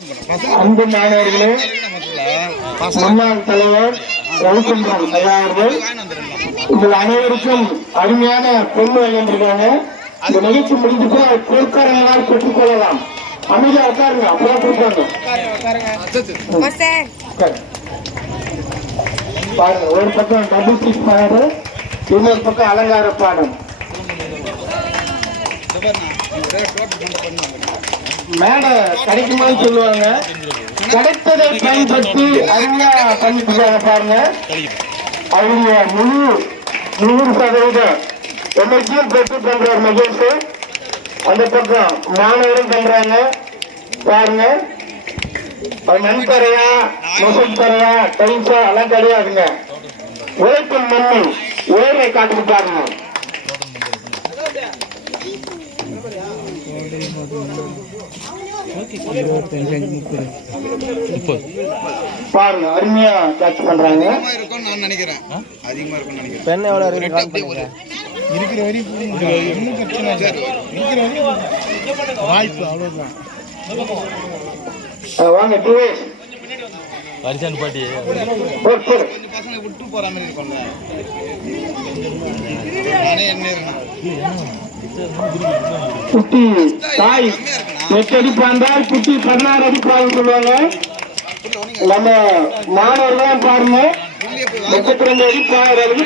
அன்பு மாணவர்களே, முன்னாள் தலைவர் ரவிச்சந்திரன் ஐயா அவர்கள் உங்கள் அனைவருக்கும் அருமையான பொண்ணு வழங்கியிருக்காங்க. இந்த நிகழ்ச்சி முடிஞ்சுட்டு பொருட்காரங்களால் பெற்றுக் கொள்ளலாம். அமைதியா உட்காருங்க, அப்பதான் கொடுப்பாங்க. பாருங்க, ஒரு பக்கம் டபுள் சீட் பாடம், இன்னொரு பக்கம் அலங்கார பாடம். மேடை கிடைக்குமான்னு சொல்லுவாங்க. கிடைத்ததை பயன்படுத்தி அருமையா பண்ணிட்டு பாருங்க. அவங்க 100% எனர்ஜியும் பெற்று பண்றாரு மகேஷ். அந்த பக்கம் மாணவரும் பண்றாங்க பாருங்க. மண் தரையா மொசல் தரையா டைல்ஸா எல்லாம் கிடையாதுங்க. உழைக்கும் மண்ணு உயர்வை காட்டு பாருங்க. பாருங்க, அருமையா கேட்ச் பண்றாங்க. வாங்க டிவேஷ் பரிசான் பாட்டி விட்டு போற மாதிரி இருக்கும்ல. குட்டி தாய் 8 அடி பாய்ந்தால் குட்டி 16 அடி பாயும் சொல்லுவாங்க. நம்ம மாணவர்கள் பாருங்க 32 அடி பாயிரம்.